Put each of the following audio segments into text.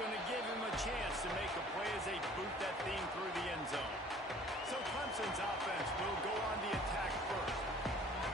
going to give him a chance to make a play as they boot that thing through the end zone. So Clemson's offense will go on the attack first.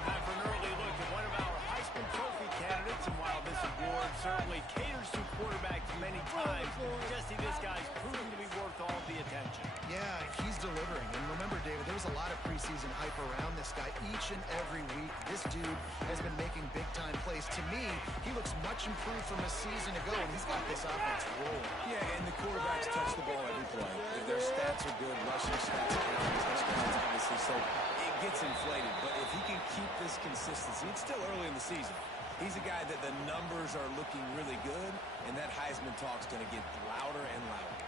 Time for an early look at one of our Heisman Trophy candidates, and while this award certainly caters to quarterbacks many times, Jesse, this guy's proven to be worth all the attention. Yeah, he's delivering. And remember, David, there was a lot of preseason hype around this guy. Each and every week, this dude has been making big-time plays. To me, he looks much improved from a season ago, and he's got this offense rolling. Yeah, and the quarterbacks touch the ball every play. If their stats are good, rushing stats are good, touchdowns, obviously, so it gets inflated. But if he can keep this consistency, it's still early in the season. He's a guy that the numbers are looking really good, and that Heisman talk's going to get louder and louder.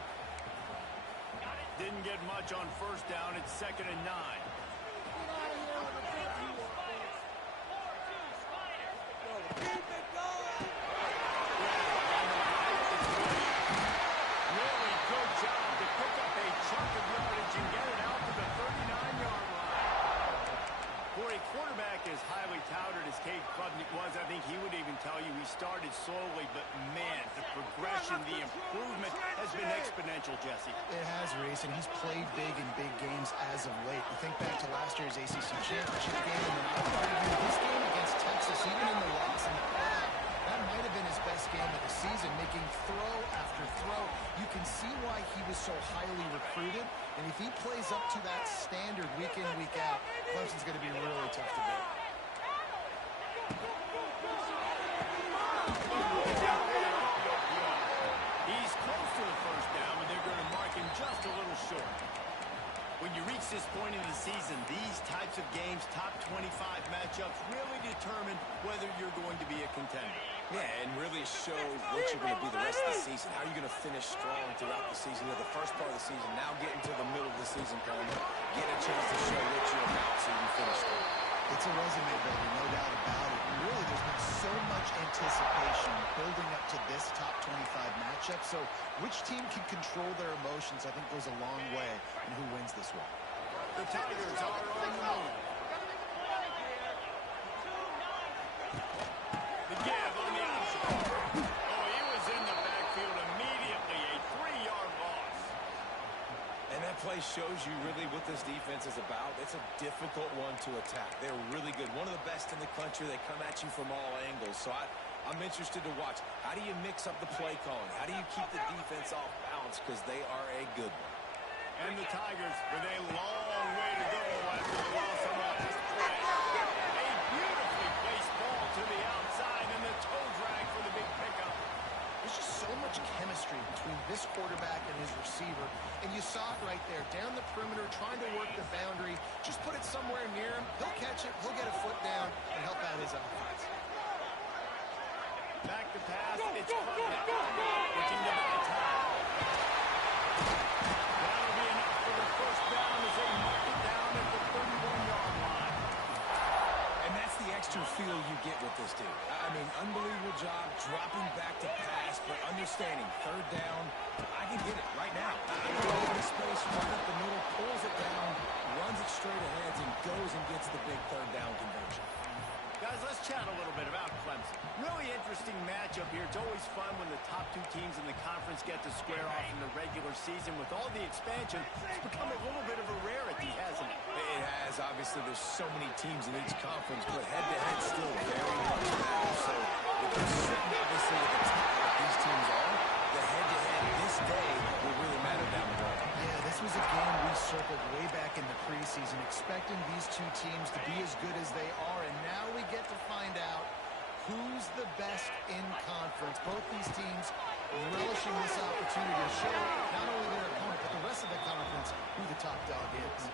Didn't get much on first down. It's 2nd and 9. Really good job to pick up a chunk of yardage and get it out to the 39-yard line. For a quarterback as highly touted as Cade Klubnik was, I think he would even tell you he started slowly, but man, the progression, the improvement has been exponential, Jesse. It has, Reese, and he's played big in big games as of late. You think back to last year's ACC championship game, and then I would argue this game against Texas, even in the loss in the playoff, that might have been his best game of the season, making throw after throw. You can see why he was so highly recruited, and if he plays up to that standard week in, week out, Clemson's going to be really tough to beat. He's close to the first down, but they're going to mark him just a little short. When you reach this point in the season, these types of games, top 25 matchups, really determine whether you're going to be a contender. Yeah, and really show what you're going to be the rest of the season. How are you going to finish strong throughout the season? The first part of the season, now getting to the middle of the season, Coleman. Get a chance to show what you're about so you can finish strong. It's a resume builder, no doubt about it. And really, there's been so much anticipation building up to this top 25 matchup. So which team can control their emotions, I think, goes a long way in who wins this one. The Tigers are on the move. The give on the option. Oh, he was in the backfield immediately. A 3-yard loss. And that play shows you really what this defense is about. It's a difficult one to attack. They're really good. One of the best in the country. They come at you from all angles. So I'm interested to watch. How do you mix up the play calling? How do you keep the defense off balance? Because they are a good one. And the Tigers with a long way to go after the loss on the last play. A beautifully placed ball to the outside and the toe drag for the big pickup. There's just so much chemistry between this quarterback and his receiver. And you saw it right there, down the perimeter, trying to work the boundary. Just put it somewhere near him. He'll catch it. He'll get a foot down and help out his offense. Back to pass. It's Klubnik. Looking to buy time. That'll be enough for the first down as they mark it down at the 31-yard line. And that's the extra feel you get with this dude. I mean, unbelievable job dropping back to pass, but understanding third down, I can get it right now. I can go into space right up the middle, pulls it down, runs it straight ahead, and goes and gets the big third down conversion. Guys, let's chat a little bit about Clemson. Really interesting matchup here. It's always fun when the top two teams in the conference get to square off in the regular season. With all the expansion, it's become a little bit of a rarity, hasn't it? It has. Obviously, there's so many teams in each conference, but head-to-head still very much matters. So if you're sitting, obviously, at the top like these teams are, the head-to-head this day will really matter down the road. Yeah, this was a game we circled way back in the preseason, expecting these two teams to be as good as they are, and now we get to find out who's the best in conference. Both these teams relishing this opportunity to show not only their opponent, but the rest of the conference who the top dog is.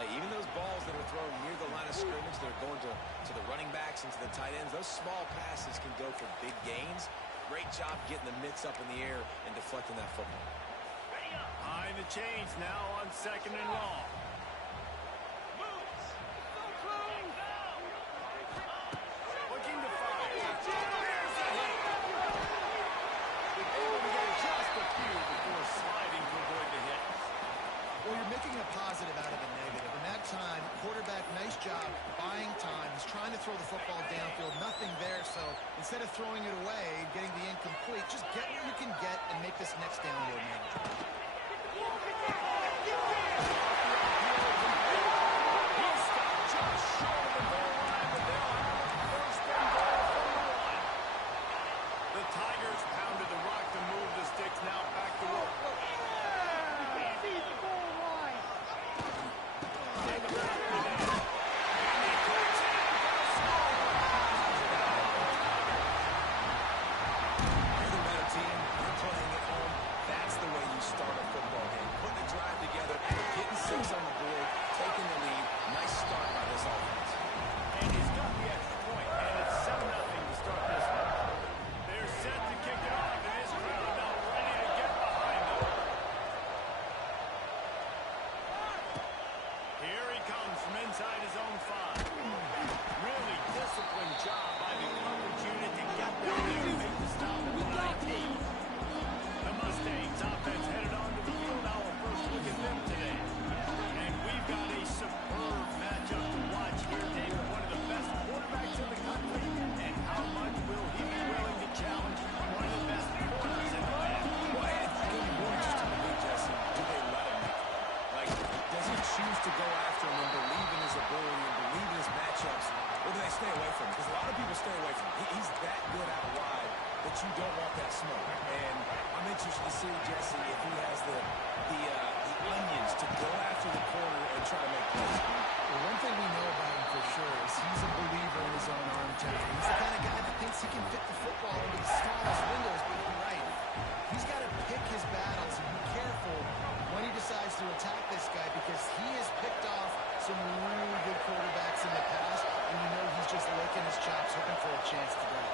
Even those balls that are thrown near the line of scrimmage, they're going to the running backs and to the tight ends. Those small passes can go for big gains. Great job getting the mitts up in the air and deflecting that football. Behind the chains now on 2nd and long. Looking to fire. There's a hit. Able to get just a few before sliding to avoid the hit. Well, you're making a positive out of a negative. In that time, quarterback, nice job, buying time. He's trying to throw the football downfield. Nothing there, so Instead of throwing it away and getting the incomplete, just get what you can get and make this next down more manageable. He's stopped just short of the goal line, but they'll have a first and goal from the one. The Tigers pounded the rock to move the sticks now back to work. Inside his own 5. Really disciplined job by the coverage unit to get down there and make the stop at the 19. The Mustangs offense headed onto the field. Our first look at them today. And we've got a superb matchup to watch here, David. One of the best quarterbacks in the country. And how much will he be willing to challenge one of the best corners in the land? Well, and give me more just to believe, Jesse. Do they let him make it? Like, does he choose to go after him and believe in his ability and believe in his matchups, or do they stay away from him? Because a lot of people stay away from him. He's that good out wide that you don't want that smoke. And I'm interested to see, Jesse, if he has the onions to go after the corner and try to make plays. Well, one thing we know about him for sure is he's a believer in his own arm talent. He's the kind of guy that thinks he can fit the football into the smallest windows, but you're right. He's got to pick his battles and be careful when he decides to attack this guy, because he has picked off some really good quarterbacks in the past, and you know he's just licking his chops, hoping for a chance today.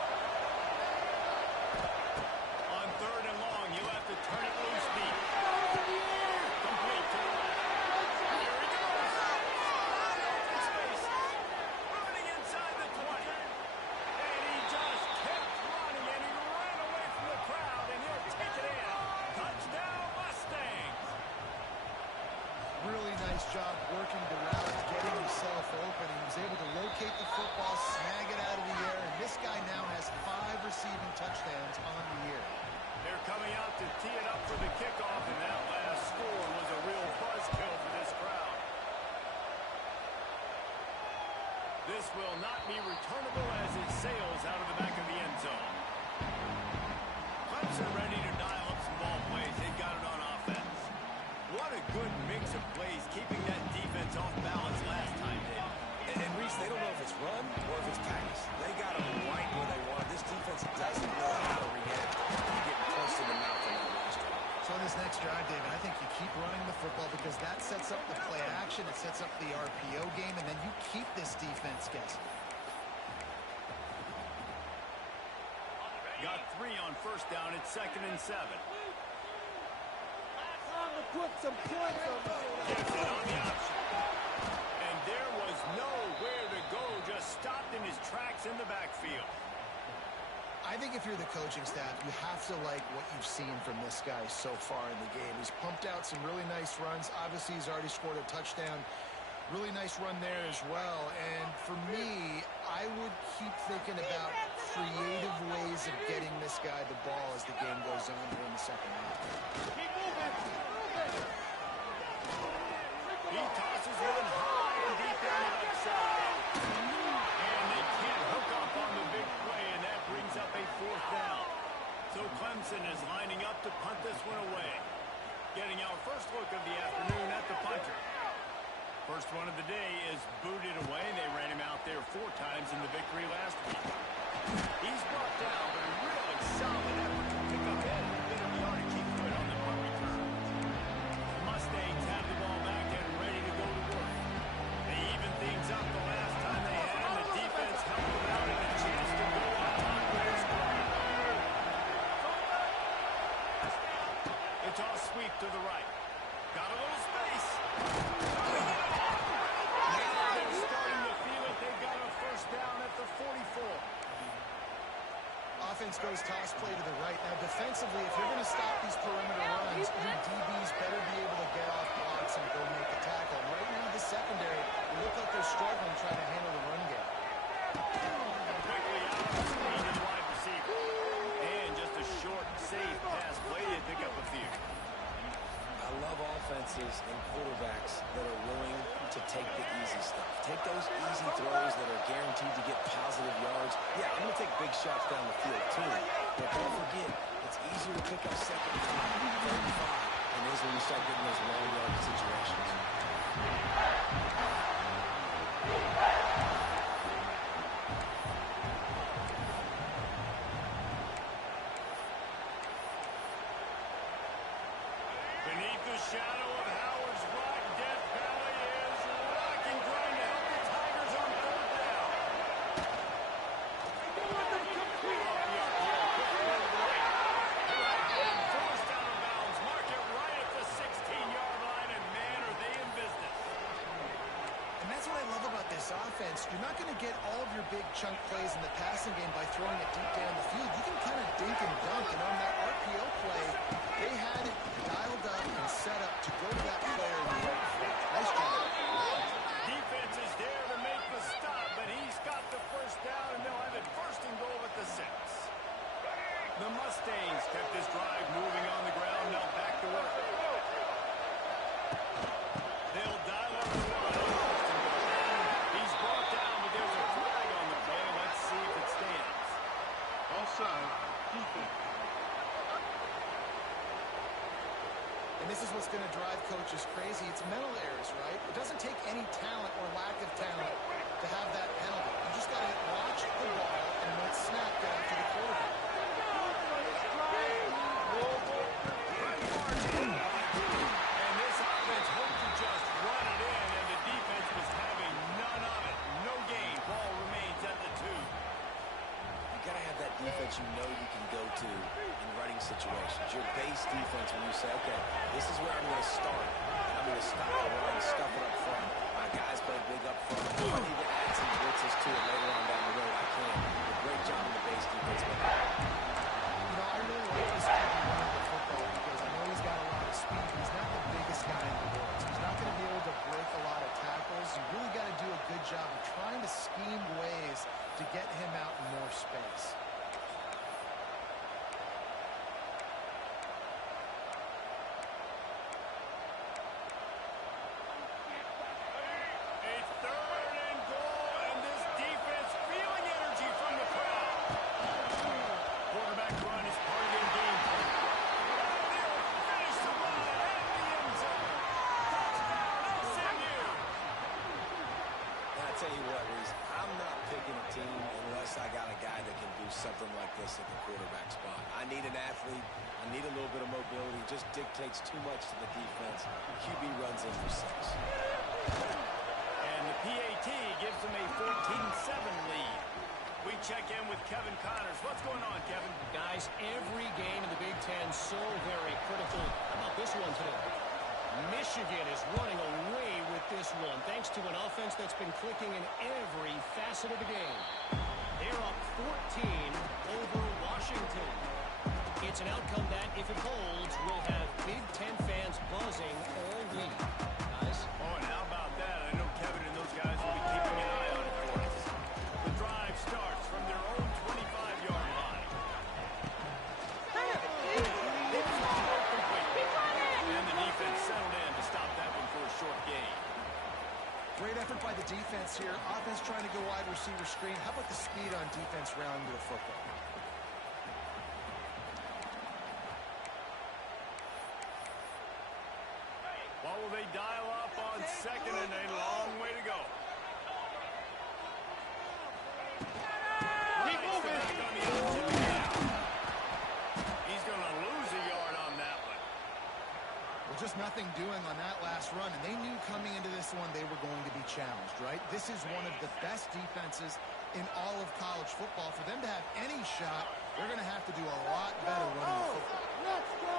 On 3rd and long, you have to turn it loose deep. Complete to the left. Here he goes. Open space. Running inside the 20. And he just kept running, and he ran away from the crowd, and he'll take it in. Touchdown, Mustangs. Really nice job working the route, getting himself open. He was able to locate the football, snag it out of the air, and this guy now has 5 receiving touchdowns on the year. They're coming out to tee it up for the kickoff, and that last score was a real buzzkill for this crowd. This will not be returnable as it sails out of the back of the end zone. Clemson ready to dial up some ball plays. They've got it on offense. What a good mix of plays, keeping that defense off balance last time, David. And Reese, they don't know if it's run or if it's pass. They got them right where they want. This defense doesn't know how to react to get punched in the mouth on that last drive. So on this next drive, David, I think you keep running the football because that sets up the play action, it sets up the RPO game, and then you keep this defense guessing. Got 3 on 1st down. It's 2nd and 7. Put some points on Gibson on the option. And there was nowhere to go, just stopped in his tracks in the backfield. I think if you're the coaching staff, you have to like what you've seen from this guy so far in the game. He's pumped out some really nice runs. Obviously, he's already scored a touchdown. Really nice run there as well. And for me, I would keep thinking about creative ways of getting this guy the ball as the game goes on here in the second half. He tosses one high and deep down the left side. And they can't hook up on the big play, and that brings up a 4th down. So Clemson is lining up to punt this one away. Getting our first look of the afternoon at the punter. First one of the day is booted away. They ran him out there 4 times in the victory last week. He's brought down, but a really solid effort to pick up every bit of yardage he could on the punt return. The Mustangs have the ball back and ready to go to work. They even things up the last time they had, and the defense helped them out and a chance to go on top of this play. It's all sweep to the right. Got a little space. Down at the 44. Offense goes toss play to the right. Now, defensively, if you're going to stop these perimeter runs, your DBs better be able to get off blocks and go make a tackle. Right now, the secondary, they look like they're struggling trying to handle the run game. Quickly out of the screen to the wide defenses and quarterbacks that are willing to take the easy stuff. Take those easy throws that are guaranteed to get positive yards. Yeah, I'm going to take big shots down the field too. But don't forget, it's easier to pick up second and 35 than it is when you start getting those long yard situations. Beneath the shadow of Howard's Rock, Death Valley is rocking, trying to help the Tigers on third down. Forced out of bounds, mark it right at the 16-yard line, and man, are they in business. And that's what I love about this offense. You're not going to get all of your big chunk plays in the passing game by throwing it deep down the field. You can kind of dink and dunk, and on that RPO play, they had it dialed up and set up to go to that player in the right front. Nice job. Defense is there to make the stop, but he's got the first down, and they'll have it first and goal at the 6. The Mustangs kept this drive moving on the ground, now back to work. They'll dial up the run on first and goal. He's brought down, but there's a flag on the play. Let's see if it stands. Offside. Defense. And this is what's going to drive coaches crazy. It's mental errors, right? It doesn't take any talent or lack of talent to have that penalty. You just got to watch the ball and when it's snapped down to the quarterback. And this offense hoped to just run it in, and the defense was having none of it. No gain. Ball remains at the 2. You got to have that defense you know you can go to in running situations. Your base defense when you say, okay, this is where I'm going to start, and I'm going to stop the run, stuff it up front. My guys play big up front. If I need to add some blitzes to it later on down the road, I can. But great job in the base defense. You know, I really like this kid running the football because I know he's got a lot of speed, but he's not the biggest guy in the world. So he's not going to be able to break a lot of tackles. You really got to do a good job of trying to scheme ways to get him out in more space. A third and goal, and this defense feeling energy from the crowd. Quarterback run is part of their game plan. They'll finish the run at the end zone. Touchdown, SMU. And I tell you what, Reese, I'm not picking a team unless I got a guy that can do something like this at the quarterback spot. I need an athlete. I need a little bit of mobility. Just dictates too much to the defense. QB runs in for 6. And the PAT gives them a 14-7 lead. We check in with Kevin Connors. What's going on, Kevin? Guys, every game in the Big Ten so very critical. How about this one today? Michigan is running away with this one, thanks to an offense that's been clicking in every facet of the game. They're up 14 over Washington. It's an outcome that, if it holds, will have Big Ten fans buzzing all week. Guys? Oh, and how about that? I know Kevin and those guys will be keeping an eye on it for us. The drive starts from their own 25-yard line. And the defense settled in to stop that one for a short gain. Great effort by the defense here. Offense trying to go wide receiver screen. How about the speed on defense rounding to the football? What will they dial up on second, and a long way to go? Keep moving. He's going to lose a yard on that one. Well, just nothing doing on that last run, and they knew coming into this one they were going to be challenged, right? This is one of the best defenses in all of college football. For them to have any shot, they're going to have to do a lot better running the football. Let's go.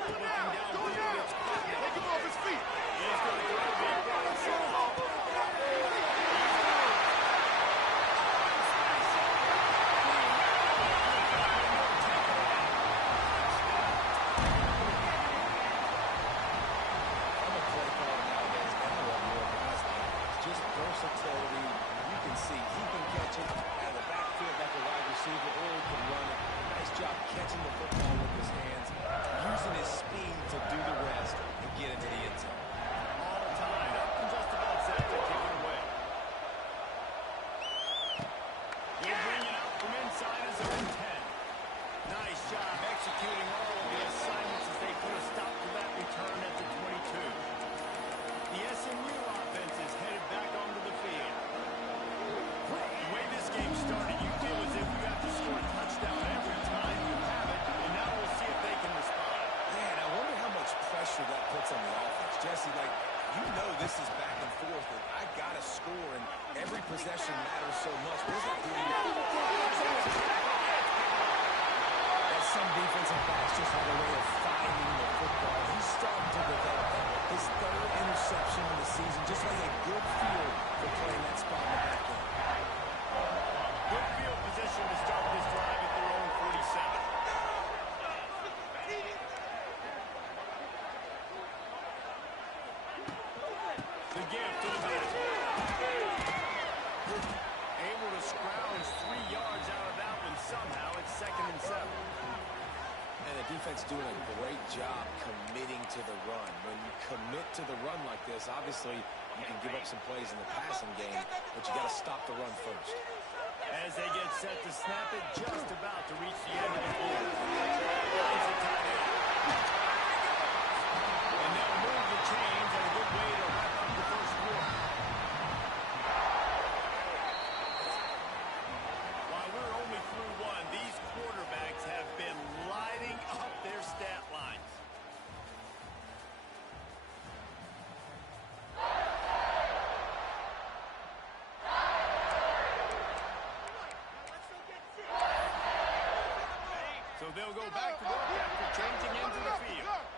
Looking downfield, it's Putnam. Take him off his feet. He's going to throw a big one. I'm a play caller nowadays, man. I love more guys like this. Just versatility. You can see he can catch it out of the backfield like a wide receiver, or he can run it. Nice job catching the football with his hands, using his speed to do the rest and get into the end zone. executing all of the assignments as they put a stop to that return at the 22. The SMU offense is headed back onto the field. The way this game started, you feel as if you have to score a touchdown every time you have it, and now we'll see if they can respond. Man, I wonder how much pressure that puts on the offense. Jesse, like, you know this is back and forth, and I got to score, and every possession matters so much. What does that do to you? As some defensive backs just have a way of finding the football. He's starting to develop that. His third interception of the season just has a good feel for playing that spot in the back end. Good field position to start this drive at their own 47. The give to the basket. Able to scrounge 3 yards out of that one somehow. It's 2nd and 7. And the defense doing a great job committing to the run. When you commit to the run like this, obviously you can give up some plays in the passing game, but you got to stop the run first. As they get set to snap it, just about to reach the end of the quarter. It's a tight end. And they'll move the chains, and a good way to wrap up the first quarter. While we're only through one, these quarterbacks have been lighting up their stat lines. So they'll go back to work after changing into the field.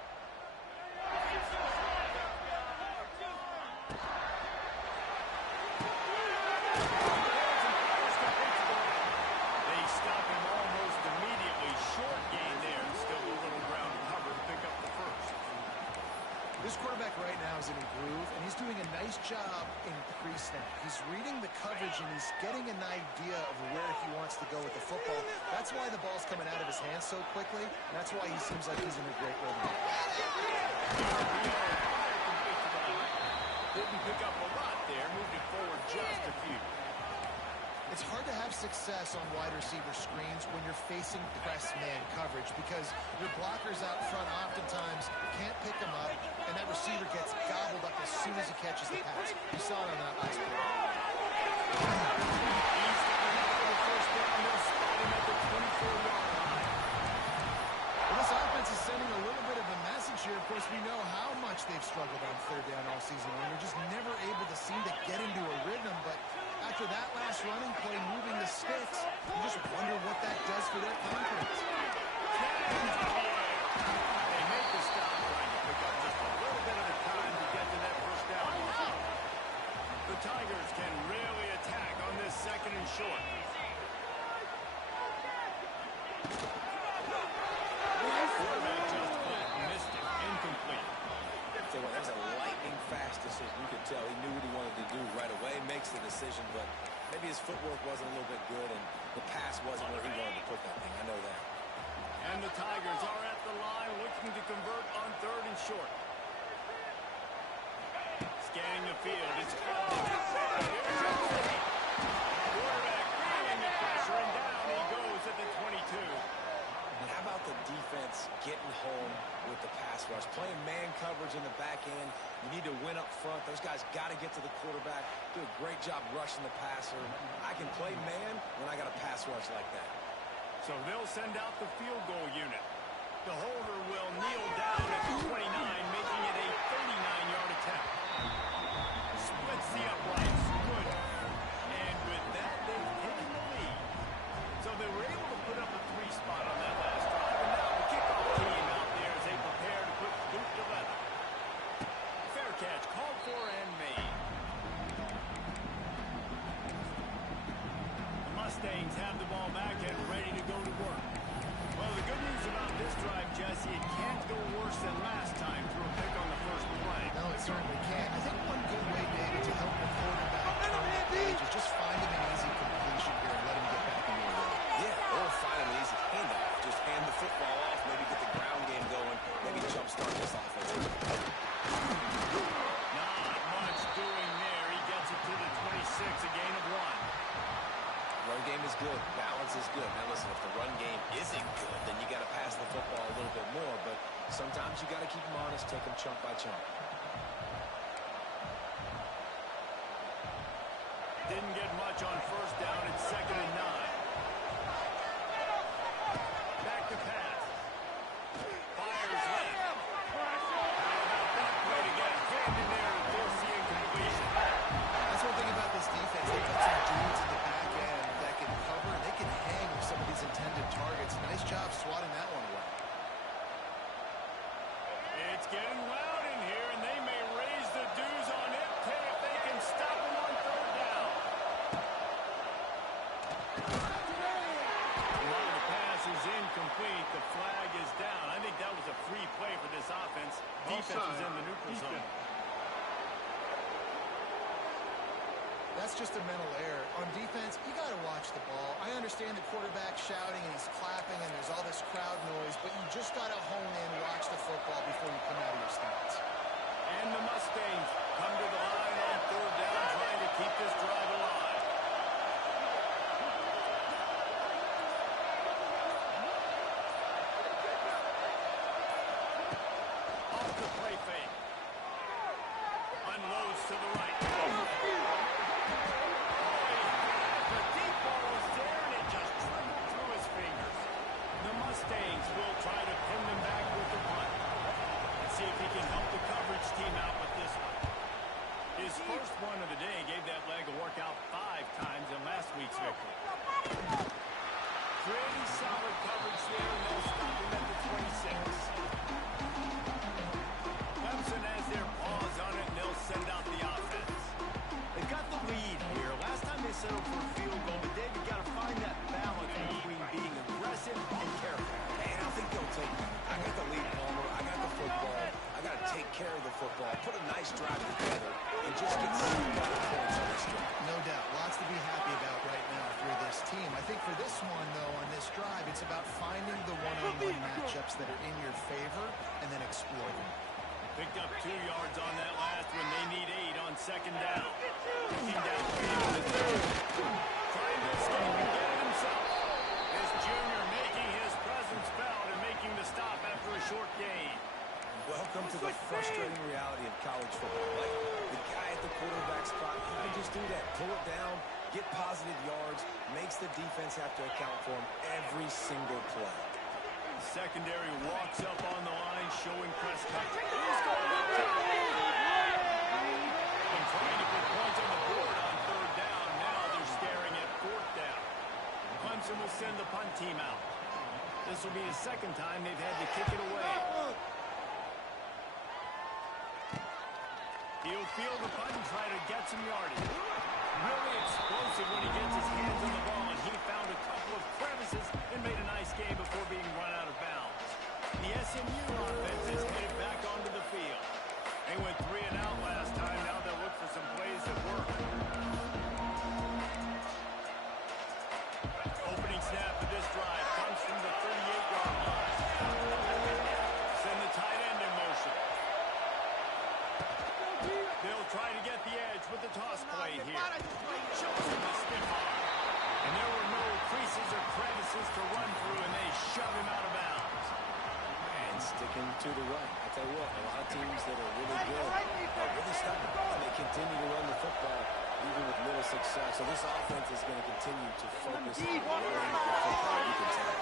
They stop him almost immediately. Short gain there, and still a little ground cover to pick up the first. This quarterback right now is in a groove, and he's doing a nice job in pre-snap. He's reading the coverage, and he's getting an idea of where he wants to go with the football. That's why the ball's coming out of his hands so quickly, and that's why he seems like he's in a great rhythm. Didn't pick up a lot there, moved it forward just a few. It's hard to have success on wide receiver screens when you're facing press man coverage because your blockers out front oftentimes can't pick them up, and that receiver gets gobbled up as soon as he catches the pass. You saw it on that last play. He's got the first down. They'll spot him at the 24-yard line. Well, this offense is sending a little bit of a message here. Of course, we know how much they've struggled on 3rd down all season long. They're just never able to seem to get into a rhythm, but after that last running play, moving the sticks, you just wonder what that does for their confidence. They make the stop, trying to pick up just a little bit of the time to get to that first down. The Tigers can really attack on this 2nd and short. Quarterback just missed it. Incomplete. So that was a lightning-fast decision. You could tell he knew what he wanted to do right away, makes the decision, but maybe his footwork wasn't a little bit good, and the pass wasn't where he wanted to put that thing. I know that. And the Tigers are at the line looking to convert on 3rd and short. Scanning the field. It's quarterback feeling the pressure, and down he goes at the 22. And how about the defense getting home with the pass rush? Playing man coverage in the back end. You need to win up front. Those guys got to get to the quarterback. Do a great job rushing the passer. I can play man when I got a pass rush like that. So they'll send out the field goal unit. The holder will kneel down at the 29, making it a 39-yard attempt. Splits the uprights. Good. And with that, they've taken the lead. So they were able to put up a 3 spot on that last drive. And now the kickoff team out there as they prepare to put boot to leather. Fair catch called for and made. The Mustangs have the ball back and ready to go to work. Well, the good news about this drive, Jesse, it can't go worse than last time through a pick on the first play. No, it certainly can't. I think one good way, David, to help the quarterback turn the page is just find him an easy completion here and let him get back into the rhythm. Yeah, or find an easy handoff. Just hand the football off, maybe get the ground game going, maybe jumpstart this offense. Not much doing there. He gets it to the 26, a gain of 1. Run game is good. Balance is good. Now listen, if the run game isn't good, then you got to pass the football. Sometimes you got to keep them honest, take them chunk by chunk. Didn't get much on first down. It's 2nd and 9. Back to pass. Fires left. How about that play to get a hand in there and force the incompletion? That's one thing about this defense. They've got some dudes in the back end that can cover, and they can hang with some of these intended targets. Nice job swatting that one away. It's getting loud in here, and they may raise the dues on it if they can stop him on 3rd down. While the pass is incomplete, the flag is down. I think that was a free play for this offense. Defense is in the neutral zone. That's just a mental error. On defense, you got to watch the ball. I understand the quarterback shouting and he's clapping and there's all this crowd noise, but you just got to hone in, watch the football before you come out of your stance. And the Mustangs come to the line on 3rd down, trying to keep this drive alive. Off the play fake. Unloads to the right. Mustangs will try to pin them back with the punt. Let's see if he can help the coverage team out with this one. His first one of the day gave that leg a workout 5 times in last week's victory. Pretty solid coverage there, and they'll stop him at the 26. Clemson has their paws on it, and they'll send out the offense. They've got the lead here. Last time they settled for a field goal, but David got to find that balance between being aggressive and careful. And I think they'll take that. I got the lead, Palmer. I got the football. I got to take care of the football, put a nice drive together, and just get some better points on this drive. No doubt. Lots to be happy about right now through this team. I think for this one, though, on this drive, it's about finding the one-on-one matchups that are in your favor and then explore them. Picked up 2 yards on that last one. They need 8 on 2nd down. Looking downfield. Trying to escape and get it himself. This junior making his presence felt and making the stop after a short gain. Welcome to the frustrating reality of college football. Like, the guy at the quarterback spot, he can just do that. Pull it down, get positive yards, makes the defense have to account for him every single play. Secondary walks up on the line, showing Prescott. He's going up top. And trying to put points on the board on 3rd down. Now they're staring at 4th down. Clemson will send the punt team out. This will be the 2nd time they've had to kick it away. He'll field the punt and try to get some yardage. Really explosive when he gets his hands on the ball, and he found a couple of crevices and made a nice game before being run out of bounds. The SMU offense is headed back onto the field. They went 3 and out last time. Now they'll look for some plays that work. Opening snap of this drive comes from the 38-yard line. Send the tight end in motion. They'll try to get the edge with the toss play here. Shows him the stiff arm. And there were no creases or crevices to run through, and they shove him out of bounds. And sticking to the run. I tell you what, a lot of teams that are really good are really stubborn, and they continue to run the football even with little success. So this offense is going to continue to focus on running the football. You can tell.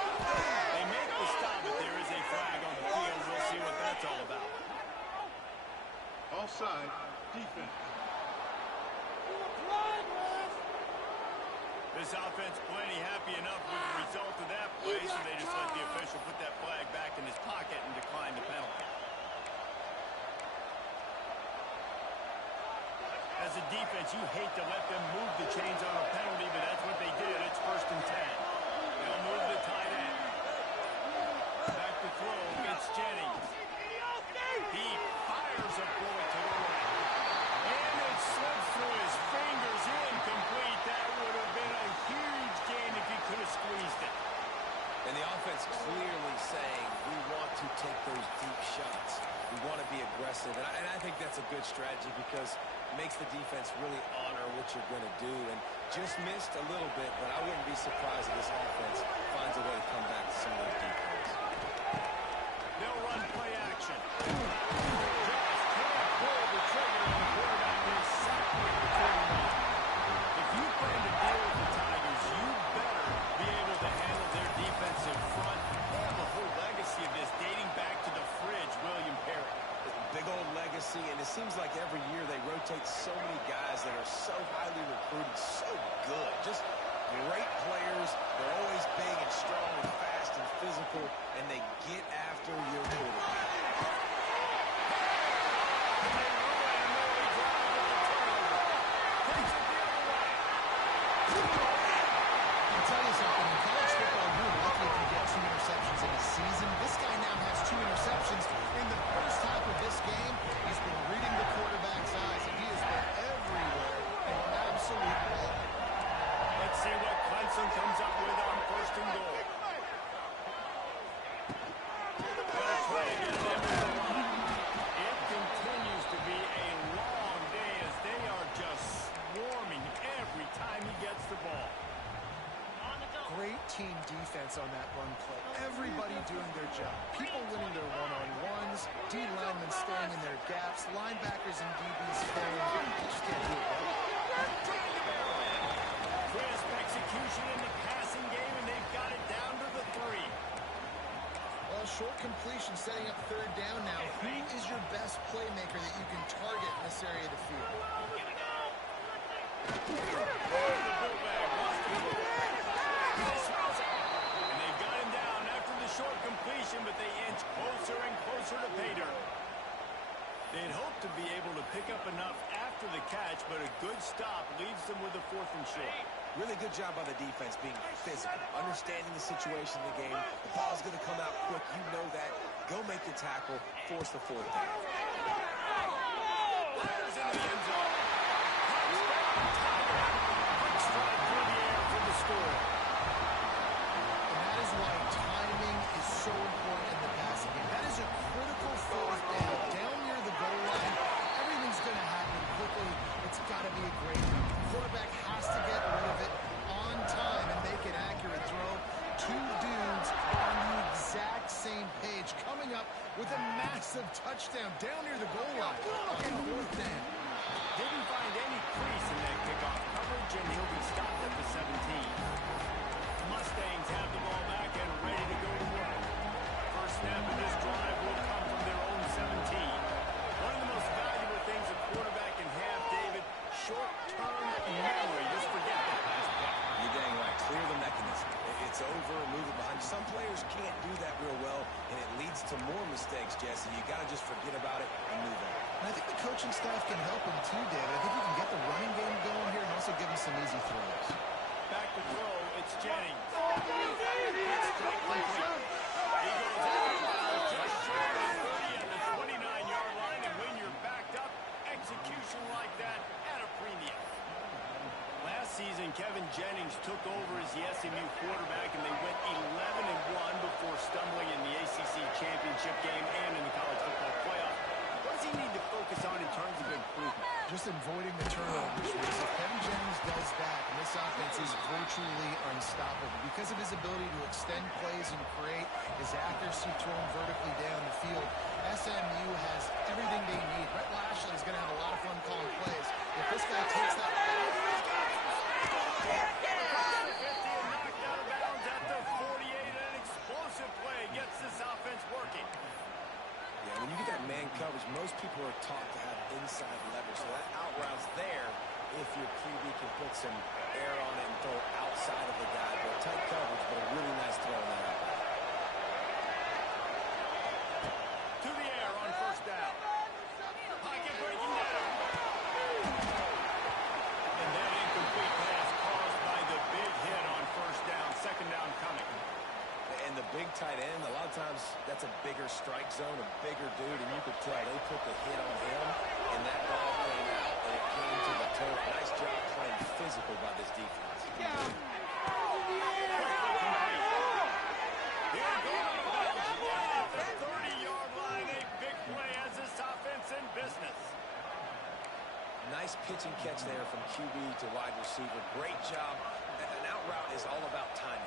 They make the stop, but there is a flag on the field. We'll see what that's all about. Offside, defense. This offense plenty happy enough with the result of that play, so they just let the official put that flag back in his pocket and decline the penalty. As a defense, you hate to let them move the chains on a penalty, but that's what they did. It's 1st and 10. They'll move the tight end. Back to throw. It's Jennings. He fires a bullet to the right. And it slips through his fingers. Incomplete. That would have been a huge gain if he could have squeezed it. And the offense clearly saying, we want to take those deep shots. We want to be aggressive. And I think that's a good strategy because it makes the defense really honor what you're going to do. And just missed a little bit, but I wouldn't be surprised if this offense finds a way to come back to some of those deep plays. They'll run play action. like every year they rotate so many guys that are so highly recruited, so good. Just great players. They're always big and strong and fast and physical, and they get after your quarterback. I'll tell you something, in college football, you're lucky if you get 2 interceptions in a season. This guy now has 2 interceptions in the first half of this game. He's been reading the quarterback's eyes, and he has been everywhere and absolute ball. Let's see what Clemson comes up with on 1st and goal. They'll try to get them into the line. It continues to be a long day as they are just swarming every time he gets the ball. Great team defense on that run play. Everybody doing their job. People winning their one-on-ones, D linemen staying in their gaps, linebackers and DBs filling. You just can't do it better. Crisp execution in the passing game, and they've got it down to the 3. Well, short completion setting up 3rd down now. Who is your best playmaker that you can target in this area of the field? And they got him down after the short completion, but they inch closer and closer to pay dirt. They'd hope to be able to pick up enough after the catch, but a good stop leaves them with a 4th and short. Really good job by the defense being physical, understanding the situation in the game. The ball's going to come out quick. You know that. Go make the tackle, force the 4th down. Fires into the end zone. Quick strike through the air for the score. And that is why timing is so important in the passing game. That is a critical 4th down. Down near the goal line, everything's going to happen quickly. It's got to be a great move. The quarterback has to get rid of it on time and make an accurate throw. 2 dudes on the exact same page, coming up with a massive touchdown down near the goal line on 4th down. Didn't find any crease in that kickoff coverage, and he'll be stopped at the 17. Mustangs have the ball back and ready to go to work. First snap of this drive will come from their own 17. One of the most valuable things a quarterback can have, David, short-term memory. Just forget that last play. You're dang right. Clear the mechanism. It's over, move it behind. Some players can't do that real well, and it leads to more mistakes, Jesse. You got to just forget about it and move on. And I think the coaching staff can help him too, David. I think you can get the running game going here and also give him some easy throws. Back to throw, it's Jennings. It's straight complete. He goes out just short of 30 at the 29-yard line, and when you're backed up, execution like that at a premium. Last season, Kevin Jennings took over as the SMU quarterback, and they went 11-1 before stumbling in the ACC championship game and in the college football playoff. What does he need to focus on in terms of improvement? Just avoiding the turnovers. If Kevin Jennings does that, and this offense is virtually unstoppable because of his ability to extend plays and create, his accuracy thrown vertically down the field. SMU has everything they need. Brett Lashley is going to have a lot of fun calling plays. If this guy takes that Knocked out of bounds at the 48, and an explosive play gets this offense working. Yeah, when you get that man coverage, most people are taught to have inside leverage. So that out route's there if your QB can put some air on it and throw it outside of the guy. But tight coverage, but a really nice throw on that out. To the air on 1st down. Pocket breaking down. And that incomplete pass caused by the big hit on 1st down. 2nd down coming. And the big tight end, a lot of times that's a bigger strike zone, a bigger dude, and you could tell they put the hit on him, and that ball came out, and it came to the turf. Nice job playing physical by this defense. Here goes at the 30-yard line. A big play as this offense in business. Nice pitch and catch there from QB to wide receiver. Great job. An out route is all about timing.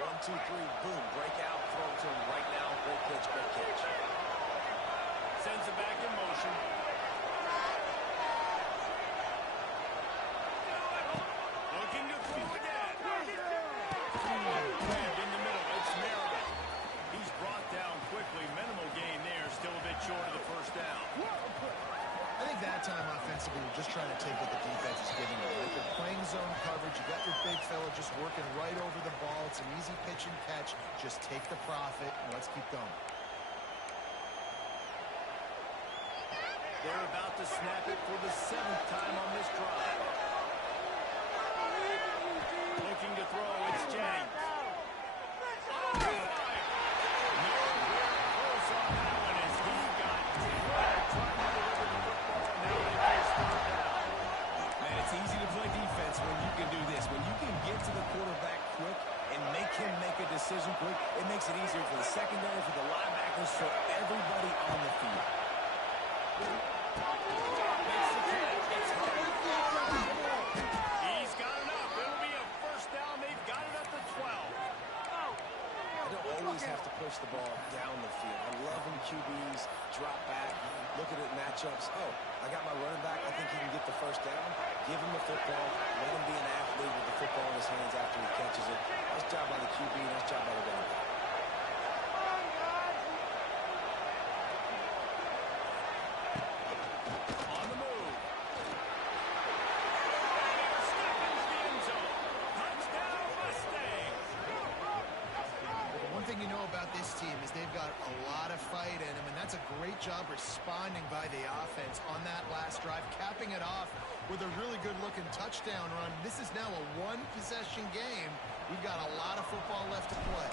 1, 2, 3, boom, break out, throw it to him right now. Great pitch, great catch. Sends it back in motion. Looking to throw again. Grabbed in the middle. It's Merriman. He's brought down quickly. Minimal gain there. Still a bit short of the 1st down. I think that time just trying to take what the defense is giving you. Right? They're playing zone coverage. You got your big fella just working right over the ball. It's an easy pitch and catch. Just take the profit, and let's keep going. They're about to snap it for the 7th time on this drive. Looking to throw, it's Jennings. Oh, nowhere close on that one as he got trying to deliver the football, and now they face 3rd down. Man, it's easy to play defense when you can do this. When you can get to the quarterback quick and make him make a decision quick, it makes it easier for the secondary, for the linebackers, for everybody on the field. He's got enough. It'll be a 1st down. They've got it up to 12. I don't always have to push the ball down the field. I love when QBs drop back, look at it matchups. Oh, I got my running back. I think he can get the 1st down. Give him the football. Let him be an athlete with the football in his hands after he catches it. Nice job by the QB. Nice job by the running back. On the move. Step into the end zone. Touchdown, Mustangs. The one thing you know about this team is they've got a lot of fight in them, and that's a great job responding by the offense on that last drive, capping it off with a really good-looking touchdown run. This is now a 1-possession game. We've got a lot of football left to play.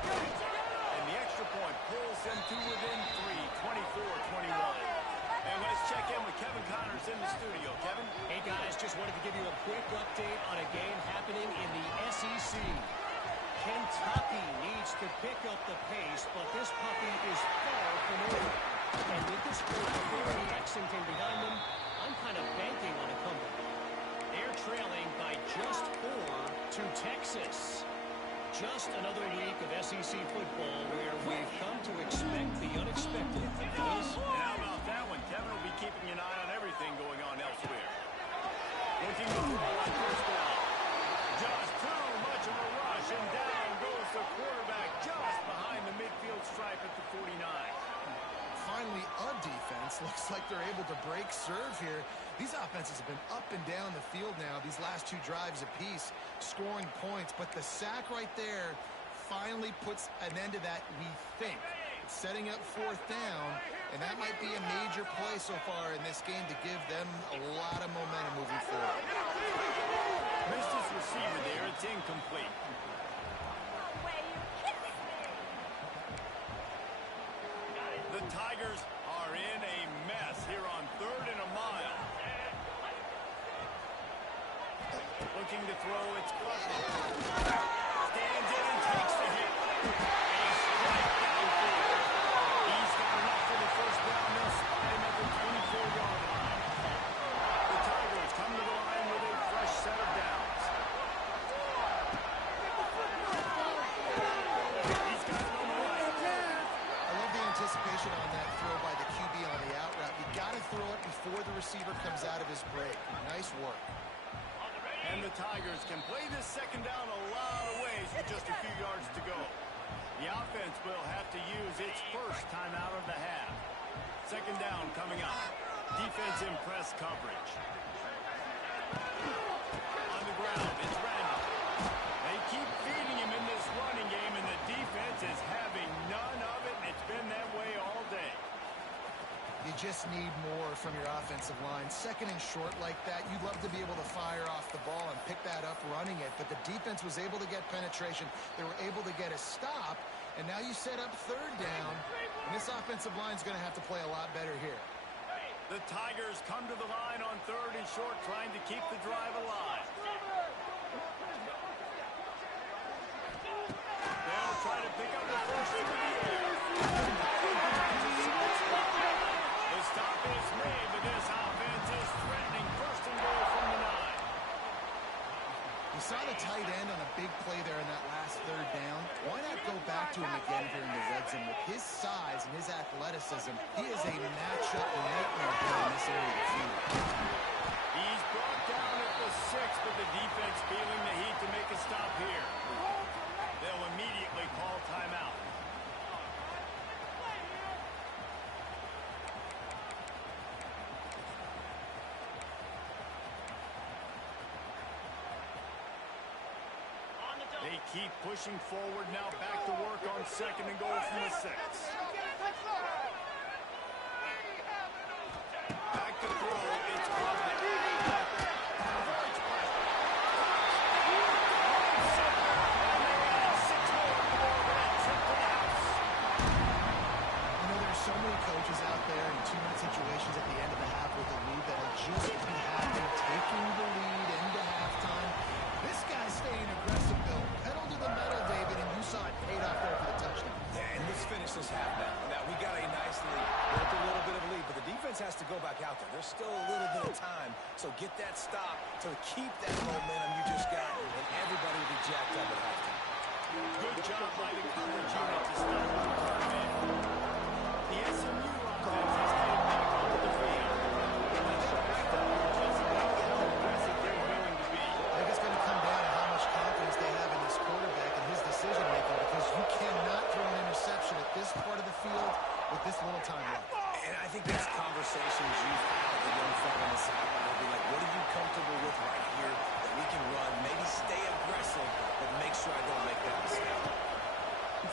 And the extra point pulls them to within 3, 24-21. And let's check in with Kevin Connors in the studio. Kevin? Hey, guys, just wanted to give you a quick update on a game happening in the SEC. Kentucky needs to pick up the pace, but this puppy is far from over. And with the score of Lexington behind them, I'm kind of banking on a comeback. They're trailing by just 4 to Texas. Just another week of SEC football where we've come to expect the unexpected. And how about that one? Kevin will be keeping an eye on everything going on elsewhere. Looking to throw on 1st down. Just too much of a rush, and down goes the quarterback just behind the midfield stripe at the 49. Finally, a defense looks like they're able to break serve here. These offenses have been up and down the field now, these last 2 drives apiece, scoring points. But the sack right there finally puts an end to that, we think. It's setting up 4th down, and that might be a major play so far in this game to give them a lot of momentum moving forward. Missed his receiver there. It's incomplete. The Tigers are in a mess here on 3rd and a mile. Looking to throw, it's Gluckman. Stands in and takes the hit. A strike downfield. He's got enough for the 1st down. They'll spot him at the 24-yard line. The Tigers come to the line with a fresh set of downs. He's got it on the right. I love the anticipation on that throw by the QB on the out route. You got to throw it before the receiver comes out of his break. Nice work. And the Tigers can play this 2nd down a lot of ways with just a few yards to go. The offense will have to use its 1st timeout of the half. 2nd down coming up. Defense in press coverage. On the ground, it's Randall. They keep feeding him in this running game, and the defense is having none of it, and it's been that way all day. You just need more from your offensive line. 2nd and short like that, you'd love to be able to fire off the ball and pick that up running it, but the defense was able to get penetration. They were able to get a stop, and now you set up 3rd down, and this offensive line is going to have to play a lot better here. The Tigers come to the line on 3rd and short, trying to keep the drive alive. They'll try to pick up the 1st through the air. The stop is made, but this offense is threatening 1st and goal from the 9. You saw the tight end on a big play there in that last 3rd down. Why not go back to him again here in the red zone? With his size and his athleticism, he is a matchup nightmare here in this area of the field. He's brought down at the 6, but the defense feeling the heat to make a stop here. They'll immediately call timeout. keep pushing forward now. Back to work on second and goal from the 6. Back to throw. It's Coughlin. So many coaches out there in 2-minute situations at the end of the half with the lead that'll just be happy taking the lead into halftime. This guy's staying aggressive, Bill. Pedal to the metal, David, and you saw it paid off there for the touchdown. Yeah, and let's finish this half now. Now, we got a nice lead. With a little bit of a lead, but the defense has to go back out there. There's still a little bit of time, so get that stop to keep that momentum you just got, and everybody will be jacked up at halftime. Good job by the coverage unit to stop the return man. The SMU offense has headed back onto the field. Just about how aggressive they're willing to be. I think it's going to come down to how much confidence they have in this quarterback and his decision-making, because you cannot throw an interception at this part of the field with this little time left. And I think that's conversations you've had with the young fella on the sideline. Will be like, what are you comfortable with right here that we can run? Maybe stay aggressive, but make sure I don't make that mistake.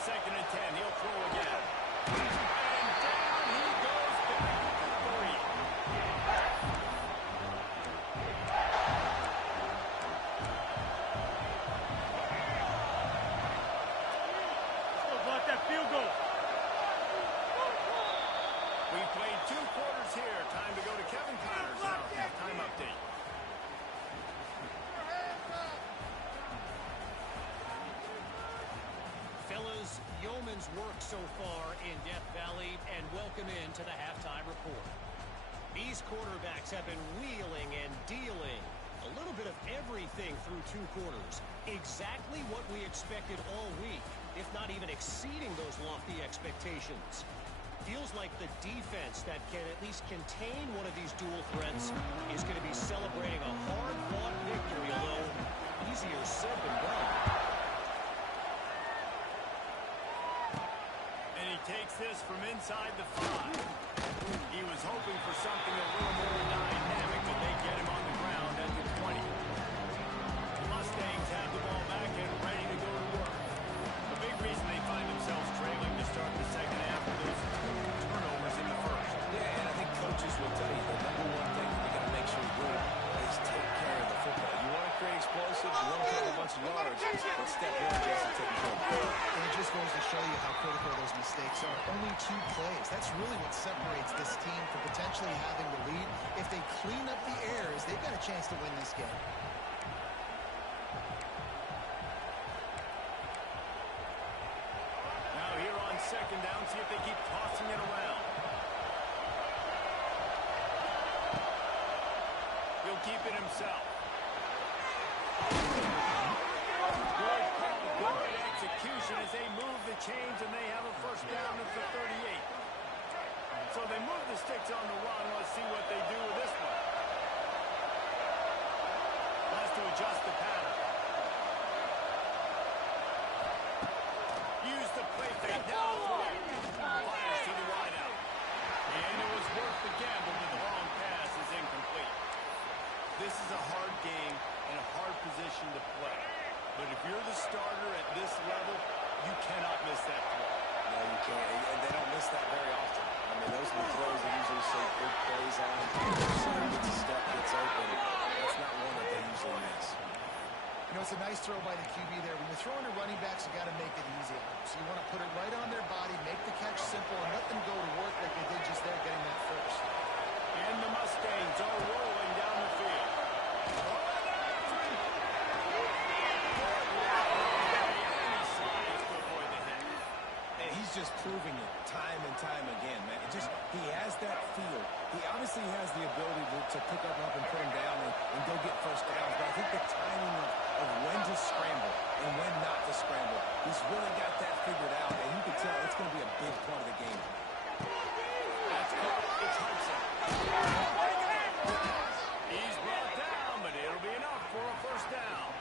Second and 10, he'll throw again. And down he goes back to 3. About that field goal. We played 2 quarters here. Time to go to Kevin Connors in our halftime update. Fellas, yeoman's work so far in Death Valley, and welcome into the halftime report. These quarterbacks have been wheeling and dealing. A little bit of everything through 2 quarters. Exactly what we expected all week, if not even exceeding those lofty expectations. Feels like the defense that can at least contain one of these dual threats is going to be celebrating a hard-fought victory, although easier said than done. And he takes this from inside the 5. He was hoping for something a little more dynamic, but they get him on the ground at the 20. The Mustangs have the ball back and ready to go to work. The big reason they find themselves trailing to start the second half of those 2 turnovers in the first. Yeah, and I think coaches will tell you the number one thing that you got to make sure you do is take care of the football. You want to create explosives, you want to take a bunch of yards, but step 1 is to take care of the football. And it just goes to show you how critical those mistakes are. Only 2 plays. That's really what separates this team from potentially having the lead. If they clean up the errors, they've got a chance to win this game. Now here on second down, see if they keep tossing it around. He'll keep it himself. Good call, good execution as they move the chains, and they have a first down at the 38. So they move the sticks on the run. Let's see what they do with this one. Has to adjust the pattern. Use the play fake. Now throw. Fires to the wideout. And it was worth the gamble, but the long pass is incomplete. This is a hard game and a hard position to play. But if you're the starter at this level, you cannot miss that throw. No, you can't. And they don't miss that very often. I mean, those are the throws that usually say big plays on. Center gets a step, gets open. That's not one that they usually miss. You know, it's a nice throw by the QB there. When you're throwing to running backs, you got to make it easy on them. So you want to put it right on their body, make the catch simple, and let them go to work like they did just there, getting that first. And the Mustangs are rolling down the field. And he's just proving it time and time again, man. He has that feel. He obviously has the ability to pick up and put him down and go get first downs. But I think the timing of when to scramble and when not to scramble, he's really got that figured out. And you can tell it's going to be a big part of the game. That's caught. It's Hudson. He's brought down, but it'll be enough for a first down.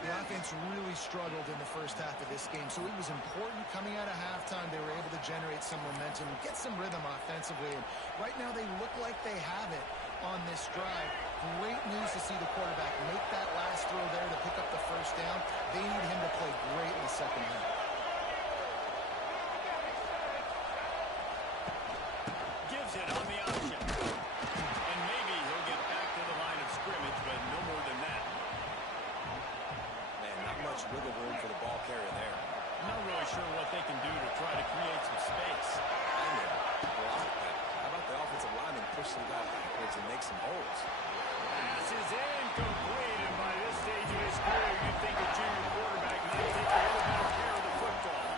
The offense really struggled in the first half of this game, so it was important coming out of halftime. They were able to generate some momentum, get some rhythm offensively, and right now they look like they have it on this drive. Great news to see the quarterback make that last throw there to pick up the first down. They need him to play great in the second half. Gives it on the option. And maybe he'll get back to the line of scrimmage, but no more than that. Man, not much wiggle room for the ball carrier there. Not really sure what they can do to try to create some space. I know, block, but how about the offensive lineman push some guy backwards and make some holes? Pass is incomplete, and by this stage of his career, you'd think a junior quarterback might take a little better care of the football.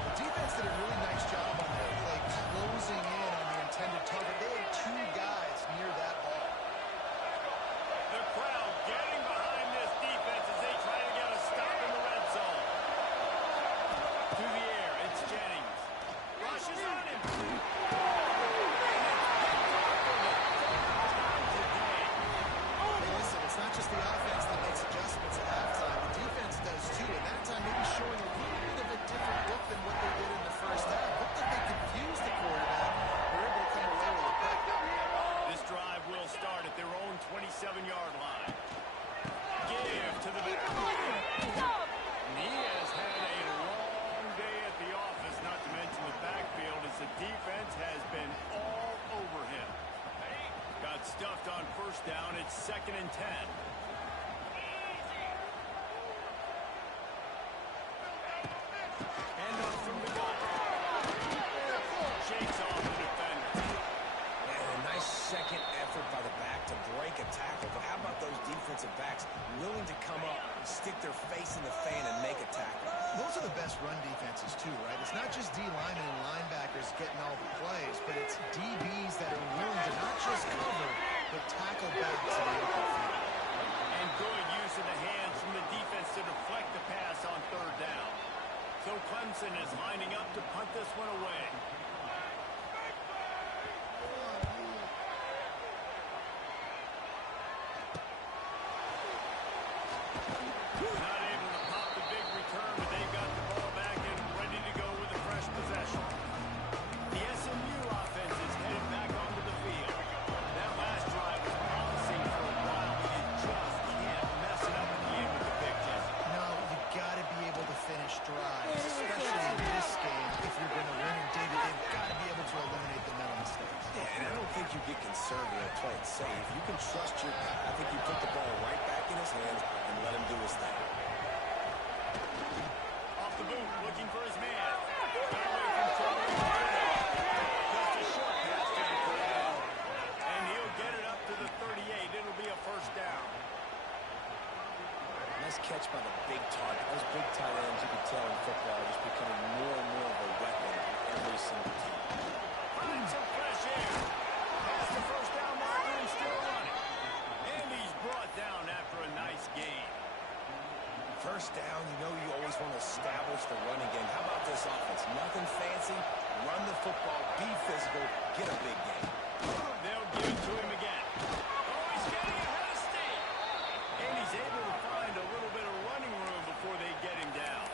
The defense did a really nice job on that play, closing in on the intended target. They had two guys near that ball. The crowd getting behind this defense as they try to get a stop in the red zone. To the air, it's Jennings. Rushes on him. Listen, it's not just the offense that makes adjustments at halftime. The defense does too, and that time maybe showing a little bit of a different look than what they did in the first half. Looked like they confused the quarterback. They're able to come away with a pick. This drive will start at their own 27-yard line. Give to the back. He has had a long day at the office, not to mention the backfield, as the defense has been all over him. Got stuffed on first down. It's 2nd and 10. Handoff from the gun. Shakes off the defender. And a nice second effort by the back to break a tackle. But how about those defensive backs willing to come up, stick their face in the fan, and make a tackle? Those are the best run defenses too, right? It's not just D linemen and linebackers getting all the plays, but it's DBs that are willing to not just cover, but tackle backs in the open field. And good use of the hands from the defense to deflect the pass on 3rd down. So Clemson is lining up to punt this one away. Not able to pop the big return, but they've got the ball back and ready to go with a fresh possession. The SMU offense is headed back onto the field. That last drive was promising for a while, but you just can't mess it up at the end with the big Jesse. No, you got to be able to finish drives, especially in this game. If you're going to win, and David, they've got to be able to eliminate the mental mistakes. Yeah, and I don't think you get conservative and play it safe. You can trust your guy. I think you put the ball right back in his hands and let him do his thing. Off the boot, looking for his man. Got away from trouble. Just a short pass to the ground. And he'll get it up to the 38. It'll be a first down. Nice catch by the big target. Those big tight ends, you can tell in football, are just becoming more and more of a weapon in every single team. Find some fresh air. Past the first down marker and still running. And he's brought down after a nice gain. First down, you know you always want to establish the running game. How about this offense? Nothing fancy. Run the football, be physical, get a big gain. They'll give it to him again. Oh, he's getting ahead of steam. And he's able to find a little bit of running room before they get him down.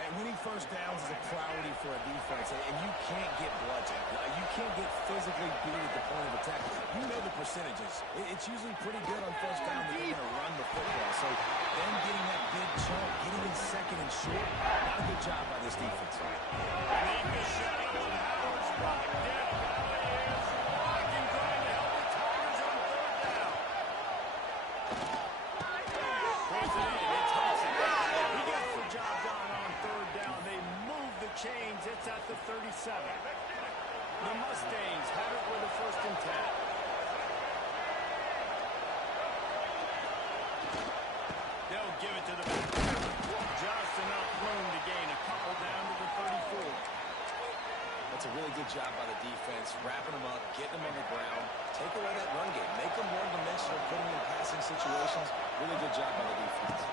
And winning first downs is a priority for a defense, and you can't get bludgeoned. You can't get physically beat at the point of attack. You know the percentages. It's usually pretty good on first down that they're going to run the football. So them getting that big chunk, getting in 2nd and short, not a good job by this defense. Beneath the shadow of Howard's rock, Death Valley is rocking, trying to help the Tigers on 3rd down. Throws it in. It's Hudson. He gets the job done on 3rd down. They move the chains. It's at the 37. The Mustangs have it with a 1st and 10. They'll give it to the back. Just enough room to gain a couple down to the 34. That's a really good job by the defense, wrapping them up, getting them on the ground, take away that run game, make them one-dimensional, put them in passing situations. Really good job by the defense.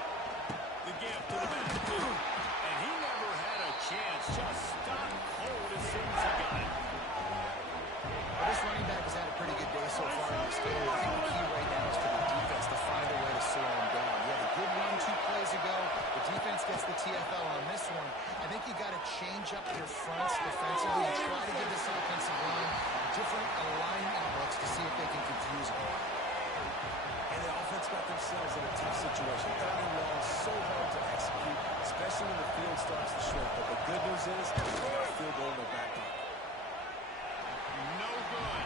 The give to the back. And he never had a chance. Just stopped cold as soon as he got it. Well, this running back has had a pretty good day so far in this game. I think the key right now is for the defense to find a way to slow him down. He had a good run 2 plays ago. The defense gets the TFL on this one. I think you got to change up your fronts defensively and try to give this offensive line different alignment looks to see if they can confuse him. And the offense got themselves in a tough situation. Third and long, so hard to execute, especially when the field starts to shrink. But the good news is they got a field goal in their back pocket. No good.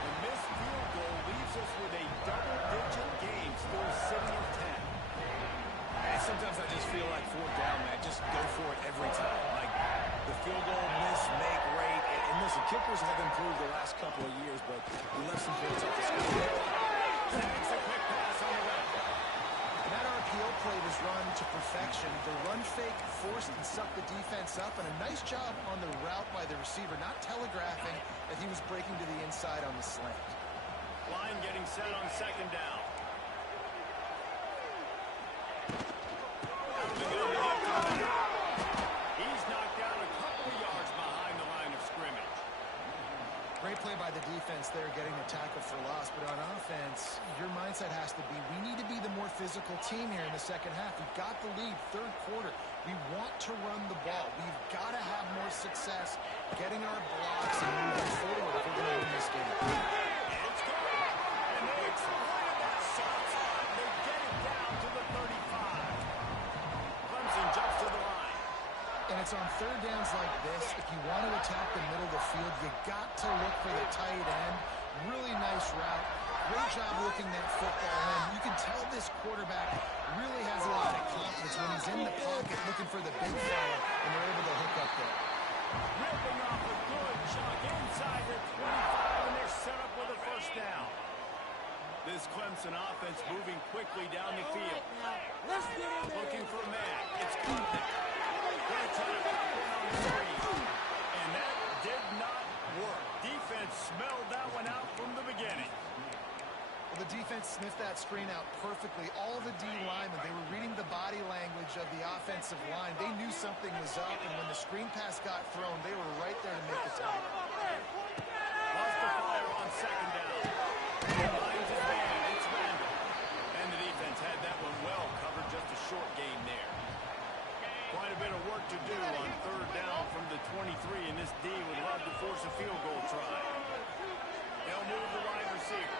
And this field goal leaves us with a double-digit game still sitting at 10. And sometimes I just feel like fourth down, man, just go for it every time. Like the field goal, miss, make, rate. And listen, kickers have improved the last couple of years, but we left some points off the score. Takes a quick pass on the left. That RPO play was run to perfection. The run fake forced and sucked the defense up, and a nice job on the route by the receiver, not telegraphing that he was breaking to the inside on the slant. Line getting set on second down. He's knocked down a couple of yards behind the line of scrimmage. Great play by the defense there, getting the tackle for loss. But on offense, your mindset has to be, we need to be the more physical team here in the second half. We've got the lead, third quarter. We want to run the ball. We've got to have more success getting our blocks and moving forward if we're going to win this game. It's good. And they exploited that soft spot. They get it down to the 35. Clemson jumps to the line. And it's on third downs like this. If you want to attack the middle of the field, you got to look for the tight end. Really nice route. Great job looking that football in. You can tell this quarterback really has a lot of confidence when he's in the pocket looking for the big fella, and they're able to hook up there. Ripping off a good chunk inside the 25, and they're set up with a first down. This Clemson offense moving quickly down the field. Looking for Matt. It's Clemson. Gonna try to pop one on the screen. And that did not work. Defense smelled that one out from the beginning. Well, the defense sniffed that screen out perfectly. All the D linemen, they were reading the body language of the offensive line. They knew something was up, and when the screen pass got thrown, they were right there to make the tackle. Lost the fire on second down. Finds his man. It's Randall. And the defense had that one well covered. Just a short gain there. Quite a bit of work to do on third down from the 23, and this D would love to force a field goal try. They'll move the wide receiver.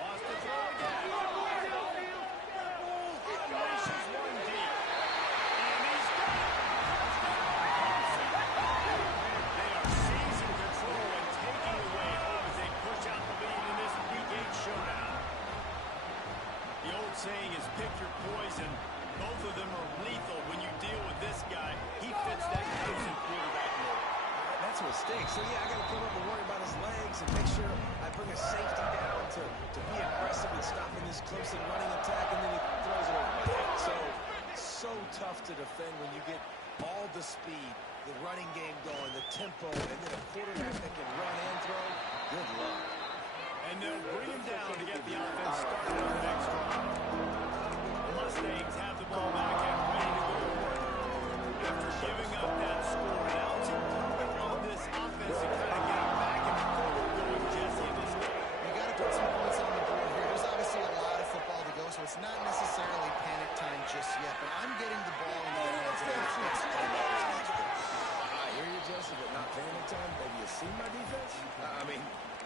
Lost the throw again. Unleashes one deep. And he's got it. They are seizing control and taking away hope as they push out the lead in this Week 8 showdown. The old saying is pick your poison. Both of them are lethal when you deal with this guy. He fits that Clemson quarterback mold. That's a mistake. So, yeah, I got to come up and worry about his legs and make sure I bring a safety down to be aggressive and stopping this Clemson running attack, and then he throws it over my head. So tough to defend when you get all the speed, the running game going, the tempo, and then a quarterback that can run and throw. Good luck. And they'll bring him down to get the offense started on the next drive. The Mustangs have the ball back and ready to go to work. After giving up that score, now it's incumbent on this offense to kind of get back and forward going, Jesse, in this game. You got to put some points on the board here. There's obviously a lot of football to go, so it's not necessarily panic time just yet, but I'm getting the ball into the hands of the defense playmakers. I hear you, Jesse, but not panic time. Have you seen my defense? I mean,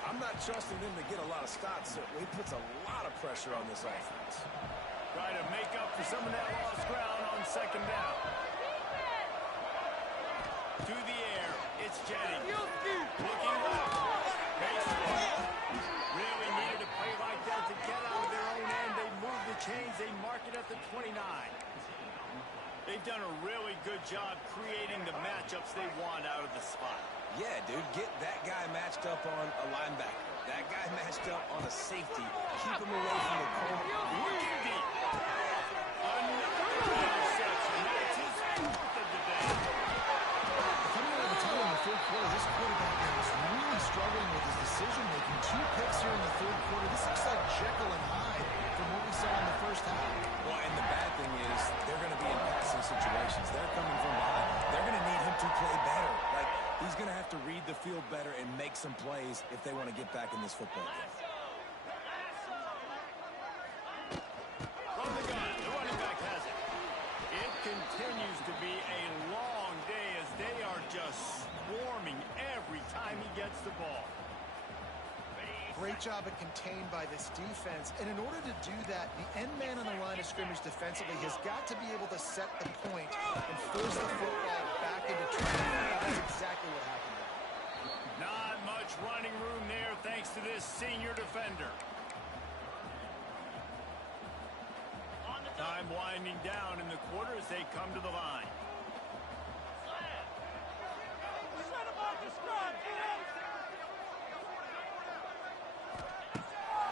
I'm not trusting them to get a lot of stops, so he puts a lot of pressure on this offense. Try to make up for some of that lost ground on second down. To the air, it's Jennings. Looking left. Makes the ball. Really needed a play like that to get out of their own end. They move the chains. They mark it at the 29. They've done a really good job creating the matchups they want out of the spot. Yeah, dude, get that guy matched up on a linebacker. That guy matched up on a safety. Keep him away from the corner. Looking deep. Another interception. That's his fourth of the day. Coming out of the tunnel in the third quarter, this quarterback is really struggling with his decision-making. 2 picks here in the third quarter. This looks like Jekyll and Hyde from what we saw in the first half. Well, and the bad thing is they're going to be in passing situations. They're coming from behind. They're going to need him to play better. Like, he's going to have to read the field better and make some plays if they want to get back in this football game. From the gun, the running back has it. It continues to be a long day as they are just swarming every time he gets the ball. Great job at contained by this defense. And in order to do that, the end man on the line of scrimmage defensively has got to be able to set the point and force the football back into traffic. That's exactly what happened there. Not much running room there thanks to this senior defender. Time winding down in the quarter as they come to the line.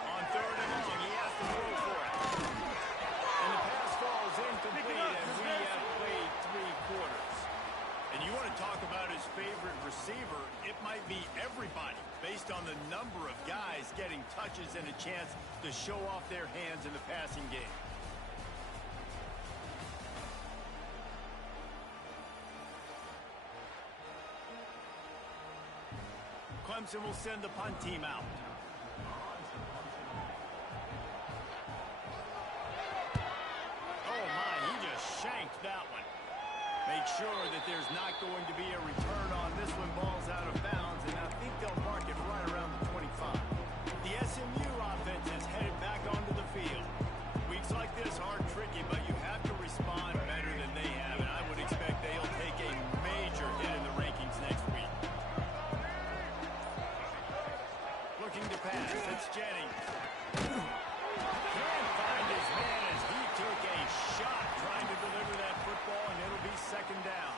On third and long, he has to throw for it. And the pass falls incomplete as we have played 3 quarters. And you want to talk about his favorite receiver, it might be everybody based on the number of guys getting touches and a chance to show off their hands in the passing game. Clemson will send the punt team out. Oh my, he just shanked that one. Make sure that there's not going to be a return on this one. Ball's out of bounds, and I think they'll mark it right around the 25. The SMU offense is headed back onto the field. Weeks like this are tricky, but you have to respond better than they have, and I would expect they'll take a major hit in the rankings next week. Looking to pass, it's Jennings. Can't find his man as he took a shot trying to deliver that football, and it'll be second down.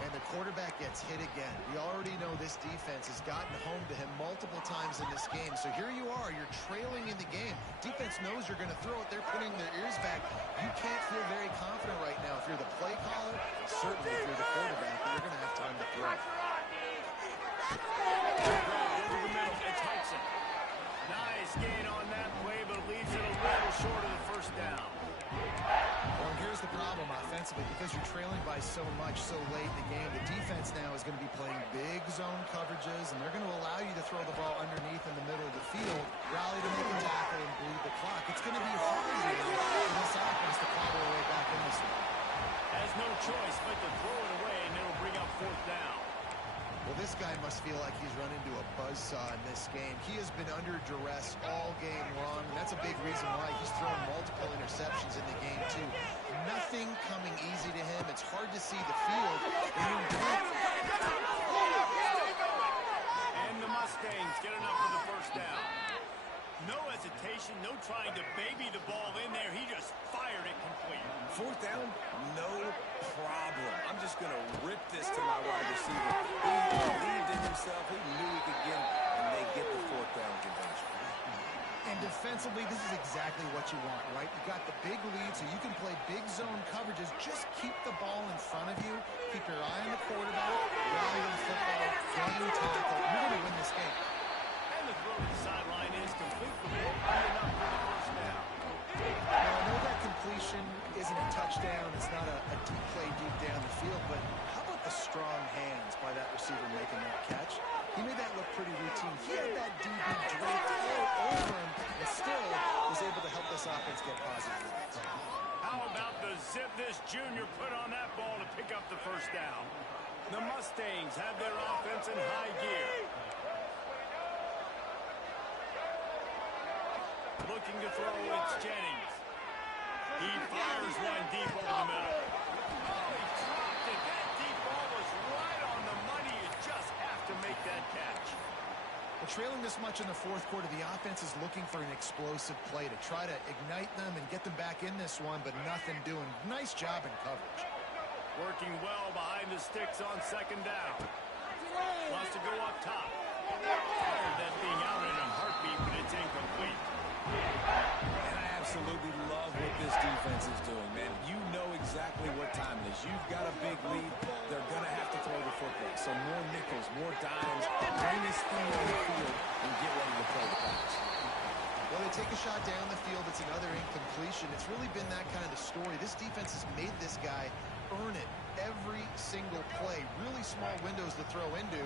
And the quarterback gets hit again. We already know this defense has gotten home to him multiple times in this game. So here you are, you're trailing in the game. Defense knows you're going to throw it. They're putting their ears back. You can't feel very confident right now. If you're the play caller, certainly if you're the quarterback, you're going to have time to throw. It's Hudson. Nice gain on that play, but leaves it a little short of the first down. Well, here's the problem offensively. Because you're trailing by so much so late in the game, the defense now is going to be playing big zone coverages, and they're going to allow you to throw the ball underneath in the middle of the field, rally to make a tackle, and bleed the clock. It's going to be hard for this offense to claw their way back in this one. Has no choice but to throw it away, and it'll bring up fourth down. Well, this guy must feel like he's run into a buzzsaw in this game. He has been under duress all game long, and that's a big reason why he's thrown multiple interceptions in the game, too. Nothing coming easy to him. It's hard to see the field. And the Mustangs get enough for the first down. No hesitation, no trying to baby the ball in there. He just fired it complete. Fourth down, no problem. I'm just going to rip this to my wide receiver. He believed in himself. He knew he could get it, and they get the fourth down convention. And defensively, this is exactly what you want, right? You got the big lead, so you can play big zone coverages. Just keep the ball in front of you. Keep your eye on the quarterback. Rally the football. Game tackle. You're going to win this game. And the throw to the sideline is complete for enough for the first down. Now, I know that completion isn't a touchdown. It's not a deep play deep down the field, but how about the strong hands by that receiver making that catch? He made that look pretty routine. He had that DB draped all over him and still was able to help this offense get positive yards. How about the zip this junior put on that ball to pick up the first down? The Mustangs have their offense in high gear. Looking to throw, it's Jennings. He fires one deep over the middle. Oh, he dropped it. That deep ball was right on the money. You just have to make that catch. Well, trailing this much in the fourth quarter, the offense is looking for an explosive play to try to ignite them and get them back in this one, but nothing doing. Nice job in coverage. Working well behind the sticks on second down. Wants to go up top. Fired that being out in a heartbeat, but it's incomplete. And I absolutely love what this defense is doing, man. You know exactly what time it is. You've got a big lead. They're going to have to throw the football. So more nickels, more dimes. Bring this thing on the field and get ready to play the pass. Well, they take a shot down the field. It's another incompletion. It's really been that kind of story. This defense has made this guy earn it every single play. Really small windows to throw into.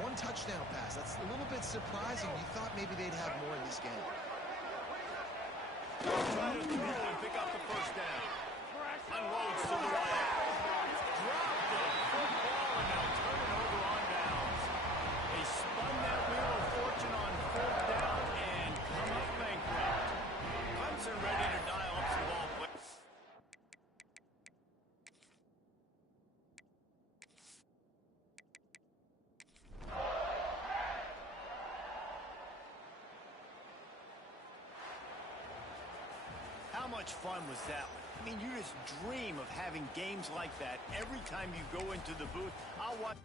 One touchdown pass. That's a little bit surprising. You thought maybe they'd have more in this game. Try to throw and pick up the first down. Unloads to the right. Drop the football and now turn it over on downs. They spun that wheel of fortune on fourth down. How much fun was that one? I mean, you just dream of having games like that every time you go into the booth. I'll watch.